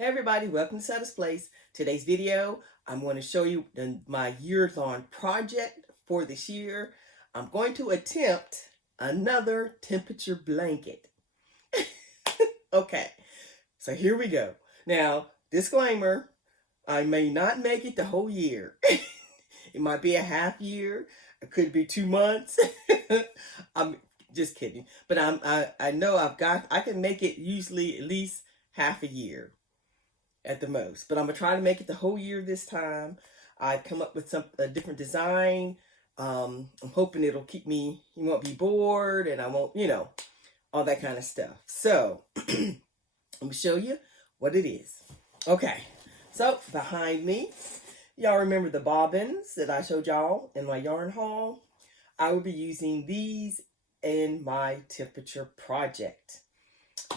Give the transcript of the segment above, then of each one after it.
Hey everybody, welcome to SETTA'S Place. Today's video, I'm going to show you my year-long project for this year. I'm going to attempt another temperature blanket. Okay, so here we go. Now, disclaimer, I may not make it the whole year. It might be a half year. It could be 2 months. I'm just kidding. But I know I can make it usually at least half a year at the most, but I'm gonna try to make it the whole year this time. I've come up with a different design. I'm hoping it'll keep me, you won't be bored, and I won't, all that kind of stuff. So let me show you what it is. Okay, so behind me, y'all remember the bobbins that I showed y'all in my yarn haul? I will be using these in my temperature project.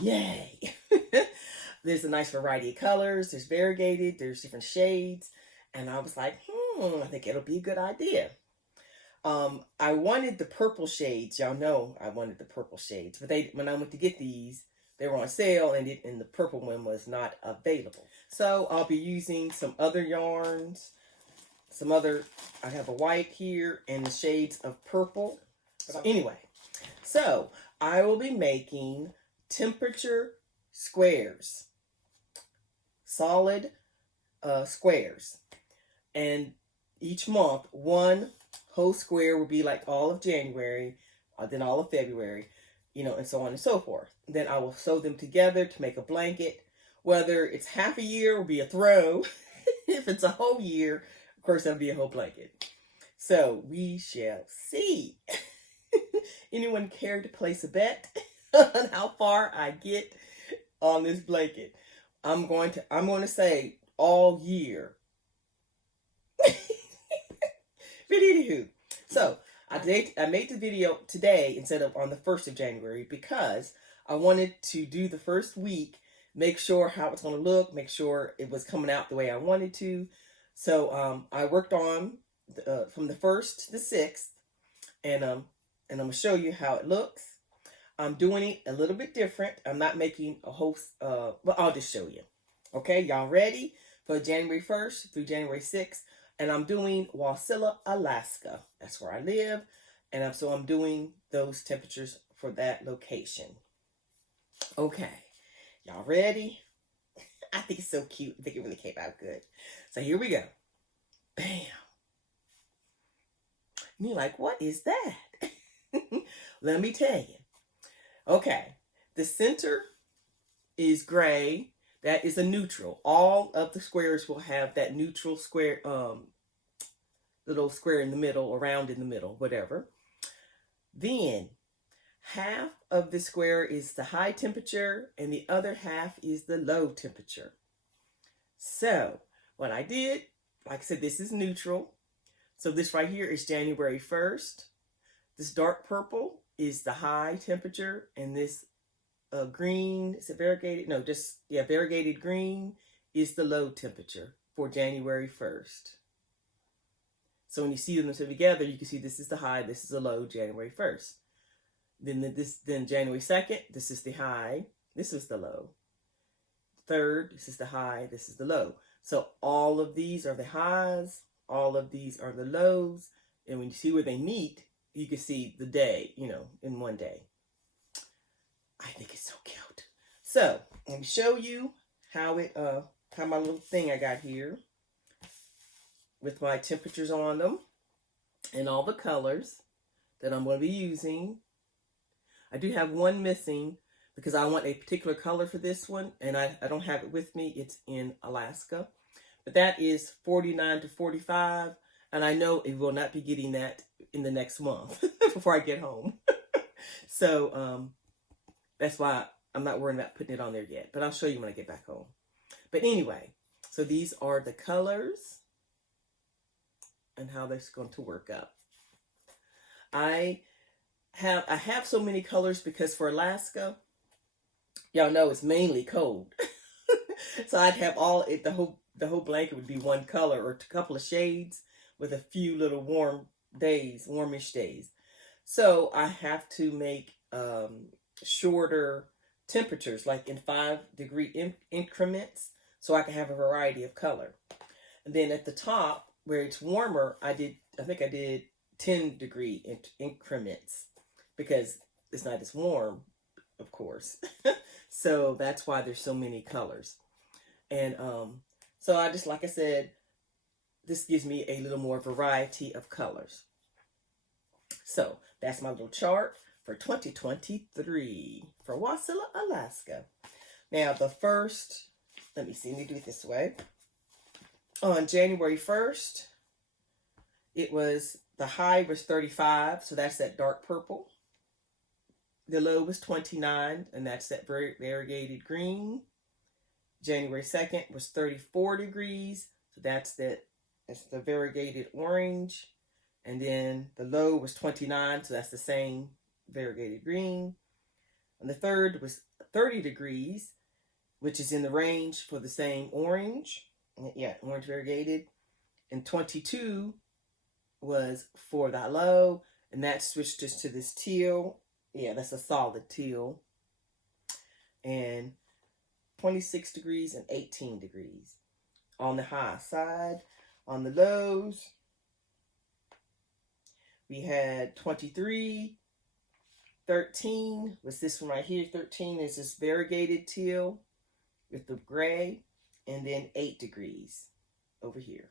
Yay! There's a nice variety of colors. There's variegated. There's different shades. And I was like, I think it'll be a good idea. I wanted the purple shades. Y'all know I wanted the purple shades. But when I went to get these, they were on sale and the purple one was not available. So I'll be using some other yarns. I have a white here and the shades of purple. So anyway, so I will be making temperature squares. Solid squares, and each month one whole square will be like all of January, then all of February, and so on and so forth. Then I will sew them together to make a blanket. Whether it's half a year will be a throw. If it's a whole year, of course that'll be a whole blanket. So we shall see. Anyone care to place a bet on how far I get on this blanket? I'm going to say all year. But anywho, so I made the video today instead of on the 1st of January because I wanted to do the first week, make sure how it's going to look, make sure it was coming out the way I wanted to. So I worked on from the 1st to the 6th, and I'm going to show you how it looks. I'm doing it a little bit different. I'm not making a whole, well, I'll just show you. Okay, y'all ready for January 1st through January 6th? And I'm doing Wasilla, Alaska. That's where I live. And so I'm doing those temperatures for that location. Okay, y'all ready? I think it's so cute. I think it really came out good. So here we go. Bam. And you're like, what is that? Let me tell you. Okay, the center is gray. That is a neutral. All of the squares will have that neutral square, little square in the middle, around in the middle, whatever. Then half of the square is the high temperature and the other half is the low temperature. So what I did, like I said, this is neutral. So this right here is January 1st. This dark purple is the high temperature, and this green, is it variegated? No, variegated green is the low temperature for January 1st. So when you see them together, you can see this is the high, this is the low, January 1st. Then January 2nd, this is the high, this is the low. 3rd, this is the high, this is the low. So all of these are the highs, all of these are the lows, and when you see where they meet, you can see the day, in one day. I think it's so cute. So let me show you how my little thing I got here with my temperatures on them and all the colors that I'm going to be using. I do have one missing because I want a particular color for this one, and I don't have it with me. It's in Alaska, but that is 49 to 45, and I know it will not be getting that in the next month before I get home. So that's why I'm not worried about putting it on there yet, but I'll show you when I get back home. But anyway, so these are the colors and how that's going to work up. I have so many colors because for Alaska, y'all know it's mainly cold. So I'd have the whole blanket would be one color or a couple of shades with a few little warmish days. So I have to make shorter temperatures, like in 5-degree increments, so I can have a variety of color. And then at the top where it's warmer, I think I did 10-degree increments because it's not as warm, of course. So that's why there's so many colors. And so I just, like I said, this gives me a little more variety of colors. So that's my little chart for 2023 for Wasilla, Alaska. Now the first, let me see, let me do it this way. On January 1st, the high was 35, so that's that dark purple. The low was 29, and that's that very variegated green. January 2nd was 34 degrees, so that's the variegated orange. And then the low was 29, so that's the same variegated green. And the 3rd was 30 degrees, which is in the range for the same orange. Yeah, orange variegated. And 22 was for the low, and that switched us to this teal. Yeah, that's a solid teal. And 26 degrees and 18 degrees on the high side. On the lows, we had 23, 13 was this one right here. 13 is this variegated teal with the gray, and then 8 degrees over here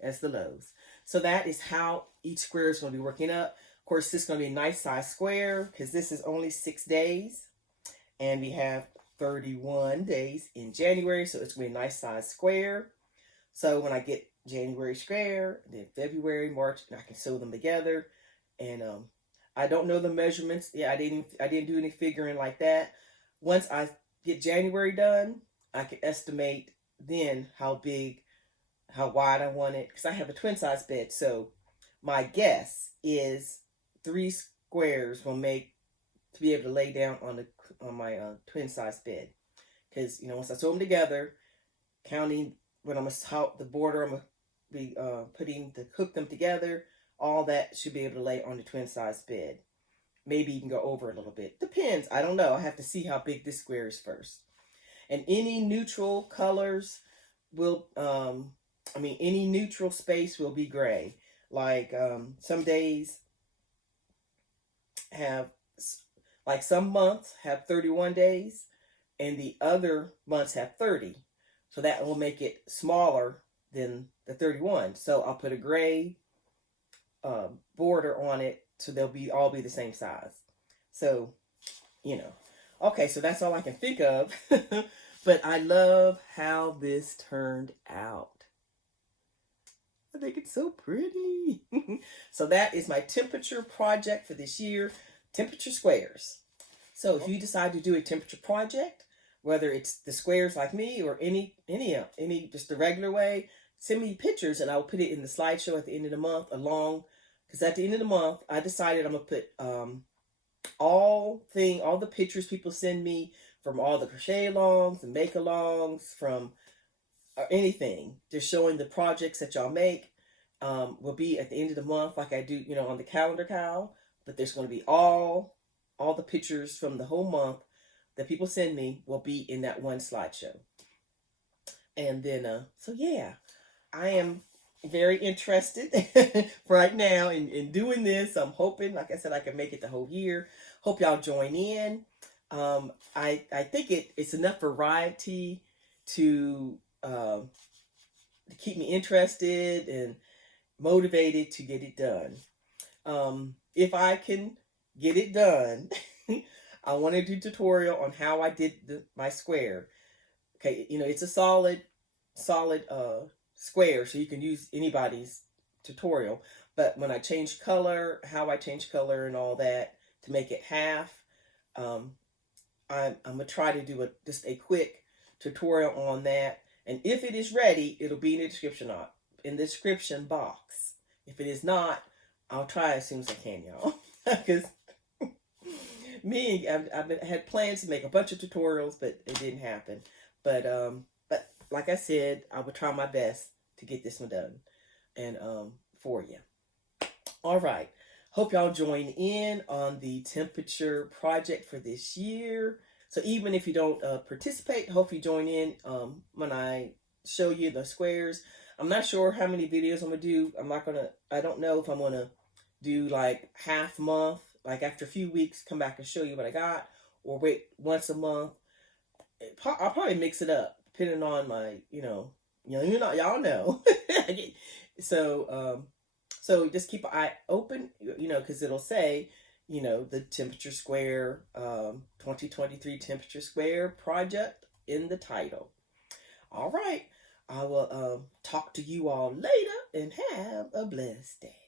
as the lows. So that is how each square is going to be working up. Of course, this is going to be a nice size square because this is only 6 days, and we have 31 days in January, so it's going to be a nice size square. So when I get January square, then February, March, and I can sew them together. And I don't know the measurements. Yeah, I didn't do any figuring like that. Once I get January done, I can estimate then how wide I want it, because I have a twin size bed. So my guess is 3 squares will make to be able to lay down on my twin size bed. Because once I sew them together, counting when the border I'm gonna be putting to hook them together, all that should be able to lay on the twin size bed. Maybe even go over a little bit. Depends. I don't know. I have to see how big this square is first. And any neutral colors will, any neutral space will be gray. Like some days some months have 31 days, and the other months have 30. So that will make it smaller than the 31. So I'll put a gray border on it, so they'll all be the same size. So, okay, so that's all I can think of. But I love how this turned out. I think it's so pretty. So that is my temperature project for this year, temperature squares. So if you decide to do a temperature project, whether it's the squares like me or any just the regular way, send me pictures and I'll put it in the slideshow at the end of the month because at the end of the month, I decided I'm going to put all the pictures people send me from all the crochet alongs and make alongs from anything, just showing the projects that y'all make will be at the end of the month like I do, on the calendar cow. But there's going to be all the pictures from the whole month that people send me will be in that one slideshow. And then, so yeah, I am very interested right now in doing this. I'm hoping, like I said, I can make it the whole year. Hope y'all join in. I think it's enough variety to keep me interested and motivated to get it done. If I can get it done, I want to do a tutorial on how I did my square. Okay, it's a solid square, so you can use anybody's tutorial. But when I change color, how I change color and all that to make it half, I'm gonna try to do just a quick tutorial on that. And if it is ready, it'll be in the description box. If it is not, I'll try as soon as I can, y'all. Because I've had plans to make a bunch of tutorials, but it didn't happen. But like I said, I will try my best to get this one done and for you. All right. Hope y'all join in on the temperature project for this year. So even if you don't participate, hope you join in when I show you the squares. I'm not sure how many videos I'm gonna do. I don't know if I'm gonna do like half month, like after a few weeks, come back and show you what I got, or wait once a month. I'll probably mix it up depending on my, y'all know. So just keep an eye open, because it'll say, the temperature square, 2023 temperature square project in the title. All right. I will talk to you all later and have a blessed day.